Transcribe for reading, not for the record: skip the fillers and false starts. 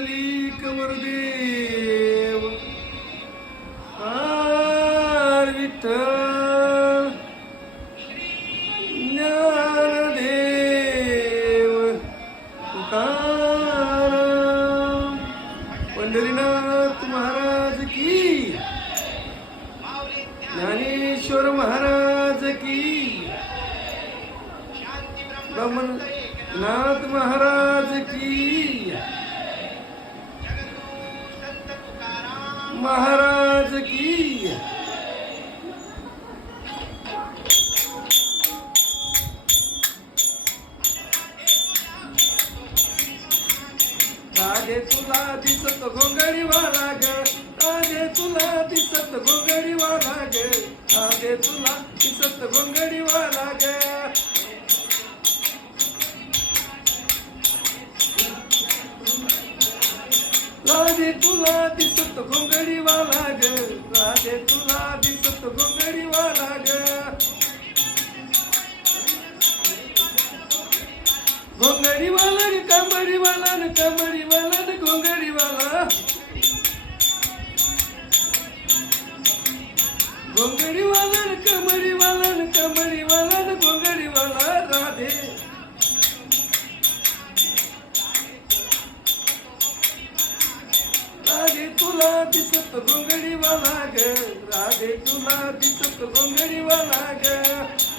विठ्ठली कवरदेव विठ्ठल ज्ञानदेव तुकाराम पंढरीनाथ महाराज की ज्ञानेश्वर महाराज की ब्रह्मनाथ महाराज की महाराज की राधे तुला दिसत घोंगडी वाला ग राधे तुला दिसत घोंगडी वाला ग राधे तुला दिसत घोंगडी वाला ग राधे तुला दिसत घोंगडी वाला ग राधे तुला दिसत घोंगडी वाला ग घोंगडी वाला न कमरी वाला न कमरी वाला न घोंगडी वाला घोंगडी वाला न कमरी वाला न कमरी वाला न घोंगडी वाला राधे राधे तुला दिसत घोंगडी वाला ग राधे तुला दिसत घोंगडी वाला ग